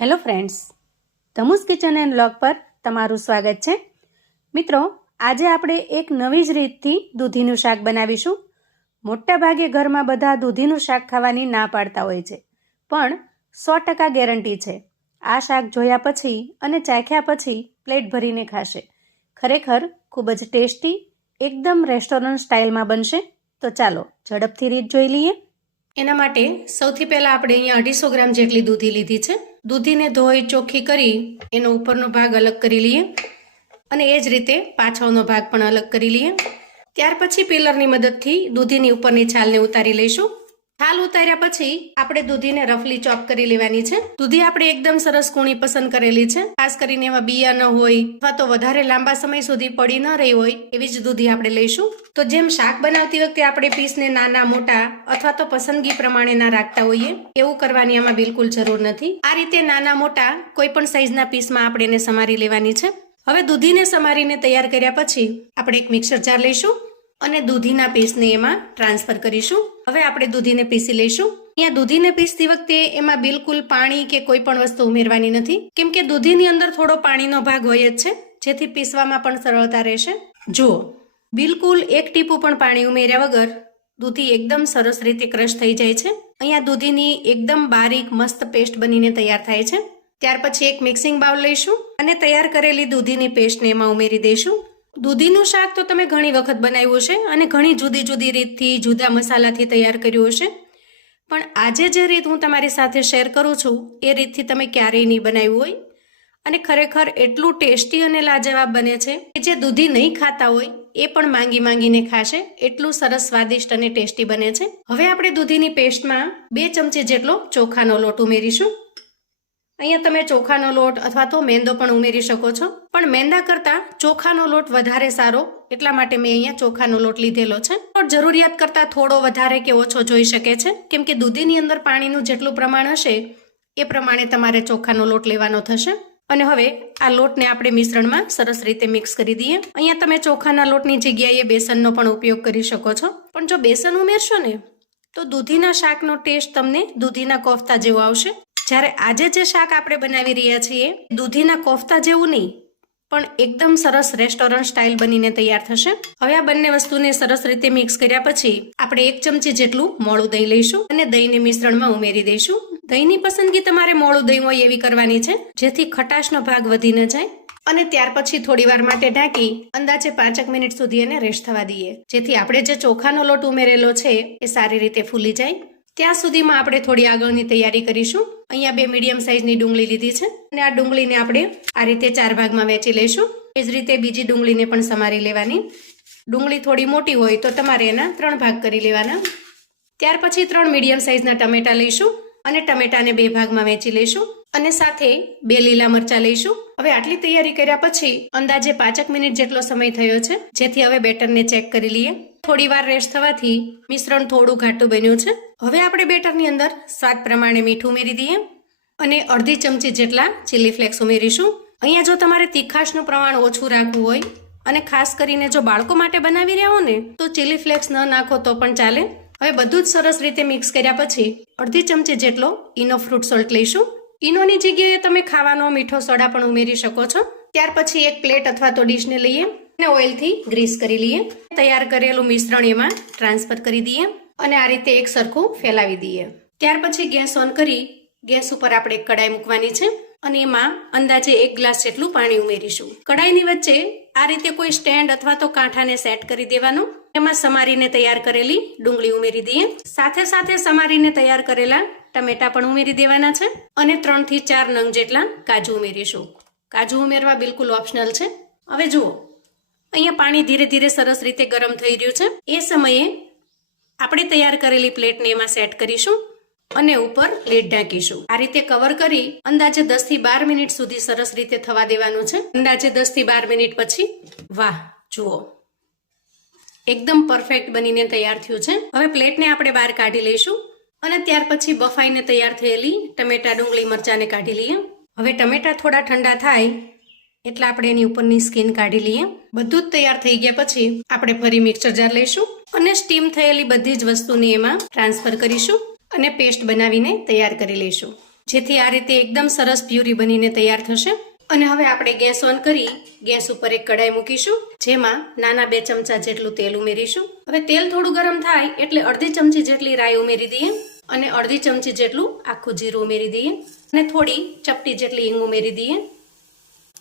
Hello friends, ધમુસ kitchen and vlog પર તમારું સ્વાગત છે. મિત્રો, આજે આપણે એક નવી જ રીતથી દૂધીનું શાક બનાવીશું. મોટા ભાગે ઘરમાં બધા દૂધીનું શાક ખાવાની ના પાડતા હોય છે, પણ 100% ગેરંટી છે આ શાક જોયા પછી અને ચાખ્યા પછી પ્લેટ ભરીને ખાશે. ખરેખર ખૂબ જ ટેસ્ટી, એકદમ રેસ્ટોરન્ટ સ્ટાઇલમાં બનશે. તો ચાલો ઝડપથી રીત જોઈ લઈએ. એના માટે સૌથી પહેલા આપણે અહીંયા 250 ગ્રામ જેટલી દૂધી લીધી છે. દૂધીને ધોઈ ચોખ્ખી કરી એનો ઉપરનો ભાગ અલગ કરી લઈએ અને એ જ રીતે પાછળનો ભાગ પણ અલગ કરી લઈએ. ત્યાર પછી પીલરની મદદથી દૂધીની ઉપરની છાલને ઉતારી લઈશું. છાલ ઉતાર્યા પછી આપણે દૂધીને રફલી ચોપ કરી લેવાની છે. દૂધી આપણે એકદમ સરસ કૂણી પસંદ કરેલી છે. ખાસ કરીને એમાં બિયા ન હોય અથવા તો વધારે લાંબા સમય સુધી પડી ન રહી હોય એવી જ દૂધી આપણે લઈશું. તો જેમ શાક બનાવતી વખતે આપણે પીસને નાના મોટા અથવા તો પસંદગી પ્રમાણે ના રાખતા હોઈએ એવું કરવાની આમાં બિલકુલ જરૂર નથી. આ રીતે નાના મોટા કોઈ પણ સાઈઝના પીસમાં આપણે એને સમારી લેવાની છે. હવે દૂધીને સમારીને તૈયાર કર્યા પછી આપણે એક મિક્સર જાર લઈશું અને દૂધીના પીસને એમાં ટ્રાન્સફર કરીશું. હવે આપણે દૂધીને પીસી લઈશું. અહીંયા દૂધીને પીસતી વખતે એમાં બિલકુલ પાણી કે કોઈ પણ વસ્તુ ઉમેરવાની નથી, કેમ કે દૂધીની અંદર થોડો પાણીનો ભાગ હોય જ છે, જેથી પીસવામાં પણ સરળતા રહેશે. જુઓ, બિલકુલ એક ટીપું પણ પાણી ઉમેર્યા વગર દૂધી એકદમ સરસ રીતે ક્રશ થઈ જાય છે. અહીંયા દૂધીની એકદમ બારીક મસ્ત પેસ્ટ બનીને તૈયાર થાય છે. ત્યાર પછી એક મિક્સિંગ બાઉલ લઈશું અને તૈયાર કરેલી દૂધીની પેસ્ટને એમાં ઉમેરી દઈશું. દૂધીનું શાક તો તમે ઘણી વખત બનાવ્યું હશે અને ઘણી જુદી જુદી રીતથી, જુદા મસાલાથી તૈયાર કર્યું હશે, પણ આજે જે રીત હું તમારી સાથે શેર કરું છું એ રીતથી તમે ક્યારેય નહીં બનાવ્યું હોય અને ખરેખર એટલું ટેસ્ટી અને લાજવાબ બને છે કે જે દૂધી નહીં ખાતા હોય એ પણ માંગી માંગીને ખાશે. એટલું સરસ સ્વાદિષ્ટ અને ટેસ્ટી બને છે. હવે આપણે દૂધીની પેસ્ટમાં 2 ચમચી જેટલો ચોખાનો લોટ ઉમેરીશું. અહીંયા તમે ચોખાનો લોટ અથવા તો મેંદો પણ ઉમેરી શકો છો, પણ મેંદા કરતાં ચોખાનો લોટ વધારે સારો, એટલા માટે મેં અહીંયા ચોખાનો લોટ લીધેલો છે. લોટ જરૂરિયાત કરતાં થોડો વધારે કે ઓછો જોઈ શકે છે, કેમ કે દૂધીની અંદર પાણીનું જેટલું પ્રમાણ હશે એ પ્રમાણે તમારે ચોખાનો લોટ લેવાનો થશે. અને હવે આ લોટને આપણે મિશ્રણમાં સરસ રીતે મિક્સ કરી દઈએ. અહીંયા તમે ચોખાના લોટની જગ્યાએ બેસનનો પણ ઉપયોગ કરી શકો છો, પણ જો બેસન ઉમેરશો ને તો દૂધીના શાકનો ટેસ્ટ તમને દૂધીના કોફતા જેવો આવશે. જ્યારે આજે જે શાક આપણે બનાવી રહ્યા છીએ દૂધીના કોફતા જેવું નહીં, પણ એકદમ સરસ રેસ્ટોરન્ટ સ્ટાઇલ બનીને તૈયાર થશે. હવે આ બંને વસ્તુને સરસ રીતે મિક્સ કર્યા પછી આપણે 1 ચમચી જેટલું મોળું દહીં લઈશું અને દહીંને મિશ્રણમાં ઉમેરી દઈશું. દહીંની પસંદગી તમારે મોળું દહીં હોય એવી કરવાની છે, જેથી ખટાશનો ભાગ વધી ન જાય. અને ત્યાર પછી થોડી વાર માટે ઢાંકી અંદાજે 5 મિનિટ સુધી એને રેસ્ટ થવા દઈએ, જેથી આપણે જે ચોખાનો લોટ ઉમેરેલો છે એ સારી રીતે ફૂલી જાય. ત્યાં સુધીમાં આપણે થોડી આગળની તૈયારી કરીશું. અહીંયા 2 મીડિયમ સાઇઝની ડુંગળી લીધી છે અને આ ડુંગળીને આપણે આ રીતે 4 ભાગમાં વહેંચી લઈશું. એ જ રીતે બીજી ડુંગળીને પણ સમારી લેવાની. ડુંગળી થોડી મોટી હોય તો તમારે એના 3 ભાગ કરી લેવાના. ત્યાર પછી 3 મીડિયમ સાઇઝના ટમેટા લઈશું અને ટમેટાને 2 ભાગમાં વહેંચી લઈશું અને સાથે 2 લીલા મરચાં લઈશું. હવે આટલી તૈયારી કર્યા પછી અંદાજે 5 મિનિટ જેટલો સમય થયો છે, જેથી હવે બેટરને ચેક કરી લઈએ. થોડી વાર રેસ્ટ થવાથી મિશ્રણ થોડું ઘાટું બન્યું છે. હવે આપણે બેટરની અંદર સ્વાદ પ્રમાણે મીઠું ઉમેરી દઈએ અને અડધી ચમચી જેટલા ચીલી ફ્લેક્સ ઉમેરીશું. અહીંયા જો તમારે તીખાશનું પ્રમાણ ઓછું રાખવું હોય અને ખાસ કરીને જો બાળકો માટે બનાવી રહ્યા હો ને તો ચીલી ફ્લેક્સ ન નાખો તો પણ ચાલે. હવે બધું જ સરસ રીતે મિક્સ કર્યા પછી અડધી ચમચી જેટલો ઈનો ફ્રૂટ સોલ્ટ લઈશું. ઈનોની જગ્યાએ તમે ખાવાનો મીઠો સોડા પણ ઉમેરી શકો છો. ત્યાર પછી એક પ્લેટ અથવા તો ડીશને લઈએ અને ઓઇલથી ગ્રીસ કરી લઈએ. તૈયાર કરેલું મિશ્રણ એમાં ટ્રાન્સફર કરી દઈએ અને આ રીતે એક સરખું ફેલાવી દઈએ. ત્યાર પછી ગેસ ઓન કરી ગેસ ઉપર આપણે કડાઈ મૂકવાની છે અને એમાં અંદાજે 1 ગ્લાસ જેટલું પાણી ઉમેરીશું. કડાઈની વચ્ચે આ રીતે કોઈ સ્ટેન્ડ અથવા તો કાંઠાને સેટ કરી દેવાનું. એમાં સમારીને તૈયાર કરેલી ડુંગળી ઉમેરી દઈએ. સાથે સાથે સમારીને તૈયાર કરેલા ટમેટા પણ ઉમેરી દેવાના છે અને 3 થી 4 નંગ જેટલા કાજુ ઉમેરીશું. કાજુ ઉમેરવા બિલકુલ ઓપ્શનલ છે. હવે જુઓ, અહીંયા પાણી ધીરે ધીરે સરસ રીતે ગરમ થઈ રહ્યું છે. એ સમયે આપણે તૈયાર કરેલી પ્લેટને એમાં સેટ કરીશું અને ઉપર પ્લેટ ઢાંકીશું. આ રીતે કવર કરી અંદાજે 10 થી 12 મિનિટ સુધી સરસ રીતે થવા દેવાનું છે. અંદાજે 10 થી 12 મિનિટ પછી વાહ, જુઓ એકદમ પરફેક્ટ બનીને તૈયાર થયું છે. હવે પ્લેટને આપણે બહાર કાઢી લઈશું અને ત્યાર પછી બફાઈને તૈયાર થયેલી ટમેટા, ડુંગળી, મરચાંને કાઢી લઈએ. હવે ટમેટા થોડા ઠંડા થાય એટલે આપણે એની ઉપરની સ્કિન કાઢી લઈએ. બધું જ તૈયાર થઈ ગયા પછી આપણે ફરી મિક્સર જાર લઈશું અને સ્ટીમ થયેલી બધી જ વસ્તુને એમાં ટ્રાન્સફર કરીશું અને પેસ્ટ બનાવીને તૈયાર કરી લઈશું. જેથી આ રીતે એકદમ સરસ પ્યુરી બનીને તૈયાર થશે. અને હવે આપણે ગેસ ઓન કરી ગેસ ઉપર એક કડાઈ મૂકીશું, જેમાં નાના 2 ચમચા જેટલું તેલ ઉમેરીશું. હવે તેલ થોડું ગરમ થાય એટલે અડધી ચમચી જેટલી રાઈ ઉમેરી દઈએ અને અડધી ચમચી જેટલું આખું જીરું ઉમેરી દઈએ અને થોડી ચપટી જેટલી હિંગ ઉમેરી દઈએ.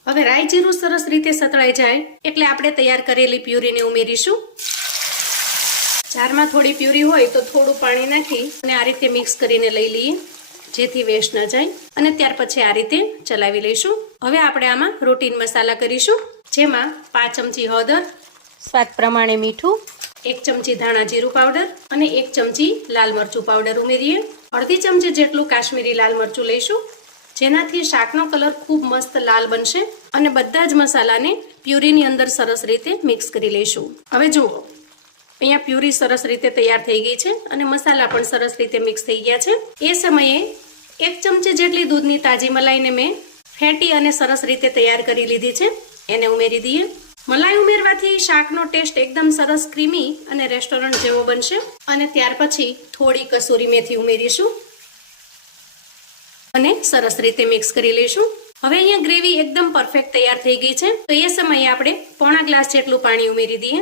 હવે રાઈ જીરું સરસ રીતે સતળાઈ જાય એટલે આપણે તૈયાર કરેલી પ્યુરીને ઉમેરીશું. જારમાં થોડી પ્યુરી હોય તો થોડું પાણી નાખી અને આ રીતે મિક્સ કરીને લઈ લઈએ, જેથી વેસ્ટ ન જાય. અને ત્યાર પછી આ રીતે ચલાવી લઈશું. હવે આપણે આમાં રૂટીન મસાલા કરીશું, જેમાં 5 ચમચી હળદર, સ્વાદ પ્રમાણે મીઠું, 1 ચમચી ધાણા જીરું પાવડર અને 1 ચમચી લાલ મરચું પાવડર ઉમેરીએ. અડધી ચમચી જેટલું કાશ્મીરી લાલ મરચું લઈશું, જેનાથી શાકનો કલર ખૂબ મસ્ત લાલ બનશે. અને બધા જ મસાલાને પ્યુરીની અંદર સરસ રીતે મિક્સ કરી લઈશું. હવે જુઓ, અહીંયા પ્યુરી સરસ રીતે તૈયાર થઈ ગઈ છે અને મસાલા પણ સરસ રીતે મિક્સ થઈ ગયા છે. એ સમયે 1 ચમચી જેટલી દૂધની તાજી મલાઈને મેં ફેટી અને સરસ રીતે તૈયાર કરી લીધી છે, એને ઉમેરી દઈએ. મલાઈ ઉમેરવાથી શાકનો ટેસ્ટ એકદમ સરસ ક્રીમી અને રેસ્ટોરન્ટ જેવો બનશે. અને ત્યાર પછી થોડી કસૂરી મેથી ઉમેરીશું અને સરસ રીતે મિક્સ કરી લઈશું. હવે અહીંયા ગ્રેવી એકદમ પરફેક્ટ તૈયાર થઈ ગઈ છે, તો એ સમયે આપણે પોણા ગ્લાસ જેટલું પાણી ઉમેરી દઈએ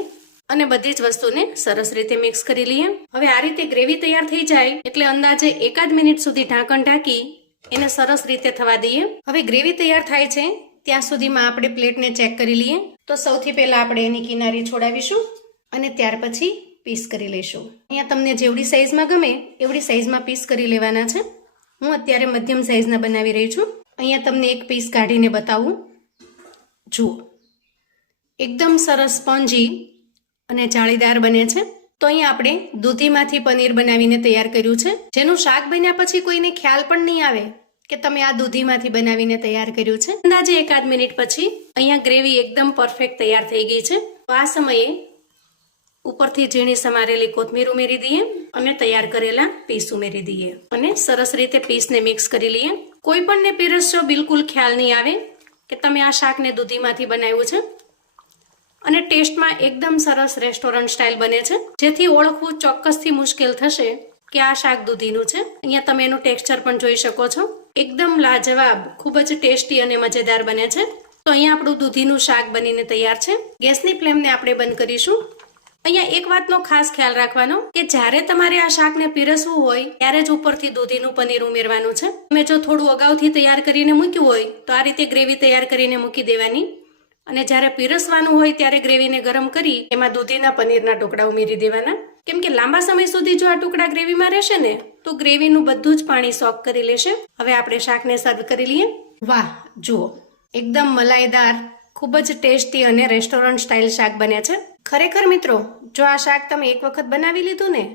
અને બધી જ વસ્તુને સરસ રીતે મિક્સ કરી લઈએ. હવે આ રીતે ગ્રેવી તૈયાર થઈ જાય એટલે અંદાજે 1 મિનિટ સુધી ઢાંકણ ઢાંકી એને સરસ રીતે થવા દઈએ. હવે ગ્રેવી તૈયાર થાય છે ત્યાં સુધીમાં આપણે પ્લેટને ચેક કરી લઈએ. તો સૌથી પહેલા આપણે એની કિનારી છોડાવીશું અને ત્યાર પછી પીસ કરી લઈશું. અહીંયા તમને જેવડી સાઈઝમાં ગમે એવડી સાઈઝમાં પીસ કરી લેવાના છે. હું અત્યારે મધ્યમ સાઈઝના બનાવી રહી છું. અહીંયા તમને એક પીસ કાઢીને બતાવું. જુઓ, એકદમ સરસ સ્પોન્જી અને જાળીદાર બને છે. તો અહીંયા આપણે દૂધીમાંથી પનીર બનાવીને તૈયાર કર્યું છે, જેનું શાક બન્યા પછી કોઈને ખ્યાલ પણ નહીં આવે કે તમે આ દૂધીમાંથી બનાવીને તૈયાર કર્યું છે. અંદાજે 1 મિનિટ પછી અહીંયા ગ્રેવી એકદમ પરફેક્ટ તૈયાર થઈ ગઈ છે. તો આ સમયે ઉપરથી ઝીણી સમારેલી કોથમીર ઉમેરી દઈએ અને તૈયાર કરેલા પીસ ઉમેરી દઈએ અને સરસ રીતે પીસને મિક્સ કરી લઈએ. કોઈ પણને પીરસશો બિલકુલ ખ્યાલ નહીં આવે કે તમે આ શાકને દૂધીમાંથી બનાવ્યું છે. અને ટેસ્ટમાં એકદમ સરસ રેસ્ટોરન્ટ સ્ટાઇલ બને છે, જેથી ઓળખવું ચોક્કસથી મુશ્કેલ થશે કે આ શાક દૂધીનું છે. અહીંયા તમે એનું ટેક્સચર પણ જોઈ શકો છો, એકદમ લાજવાબ, ખૂબ જ ટેસ્ટી અને મજેદાર બને છે. તો અહીંયા આપણું દૂધીનું શાક બનીને તૈયાર છે. ગેસની ફ્લેમને આપણે બંધ કરીશું. અહીંયા એક વાતનો ખાસ ખ્યાલ રાખવાનો કે જ્યારે તમારે આ શાકને પીરસવું હોય ત્યારે જ ઉપરથી દૂધીનું પનીર ઉમેરવાનું છે. તમે જો થોડું અગાઉથી તૈયાર કરીને મૂક્યું હોય તો આ રીતે ગ્રેવી તૈયાર કરીને મૂકી દેવાની અને જ્યારે પીરસવાનું હોય ત્યારે ગ્રેવીને ગરમ કરી એમાં દૂધીના પનીરના ટુકડા ઉમેરી દેવાના. કેમ કે લાંબા સમય સુધી જો આ ટુકડા ગ્રેવીમાં રહેશે ને તો ગ્રેવીનું બધું જ પાણી સોક કરી લેશે. હવે આપણે શાકને સર્વ કરી લઈએ. વાહ, જુઓ, એકદમ મલાઈદાર, ખૂબ જ ટેસ્ટી અને રેસ્ટોરન્ટ સ્ટાઇલ શાક બન્યા છે. ખરેખર મિત્રો, જો આ શાક તમે એક વખત બનાવી લીધું ને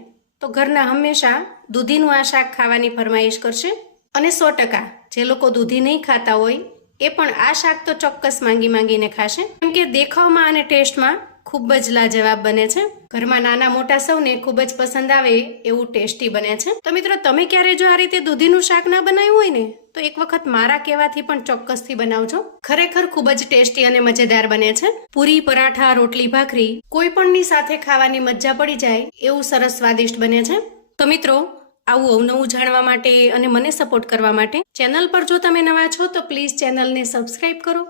તો ઘરના હંમેશા દૂધીનું આ શાક ખાવાની ફરમાઈશ કરશે. અને 100% જે લોકો દૂધી નહીં ખાતા હોય એ પણ આ શાક તો ચોક્કસ માંગીને ખાશે, કેમ કે દેખાવમાં અને ટેસ્ટમાં ખૂબ જ લાજવાબ બને છે. ઘરમાં નાના મોટા સૌને ખૂબ જ પસંદ આવે એવું ટેસ્ટી બને છે. તો મિત્રો, તમે ક્યારે જો આ રીતે દૂધીનું શાક ના બનાવ્યું હોય ને તો એક વખત મારા કહેવાથી પણ ચોક્કસથી બનાવજો. ખરેખર ખૂબ જ ટેસ્ટી અને મજેદાર બને છે. પૂરી, પરાઠા, રોટલી, ભાખરી કોઈ પણની સાથે ખાવાની મજા પડી જાય એવું સરસ સ્વાદિષ્ટ બને છે. તો મિત્રો, આવું અવનવું જાણવા માટે અને મને સપોર્ટ કરવા માટે ચેનલ પર જો તમે નવા છો તો પ્લીઝ ચેનલને સબસ્ક્રાઇબ કરો.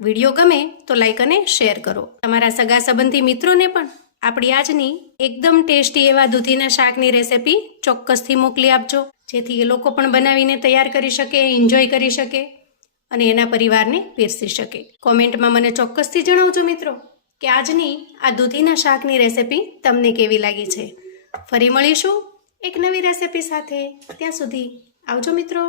વિડીયો ગમે તો લાઈક અને શેર કરો. તમારા સગા સંબંધી મિત્રોને પણ આપણી આજની એકદમ ટેસ્ટી એવા દૂધીના શાકની રેસિપી ચોક્કસથી મોકલી આપજો, જેથી એ લોકો પણ બનાવીને તૈયાર કરી શકે, એન્જોય કરી શકે અને એના પરિવારને પીરસી શકે. કોમેન્ટમાં મને ચોક્કસથી જણાવજો મિત્રો કે આજની આ દૂધીના શાકની રેસિપી તમને કેવી લાગી છે. ફરી મળીશું એક નવી રેસિપી સાથે. ત્યાં સુધી આવજો મિત્રો.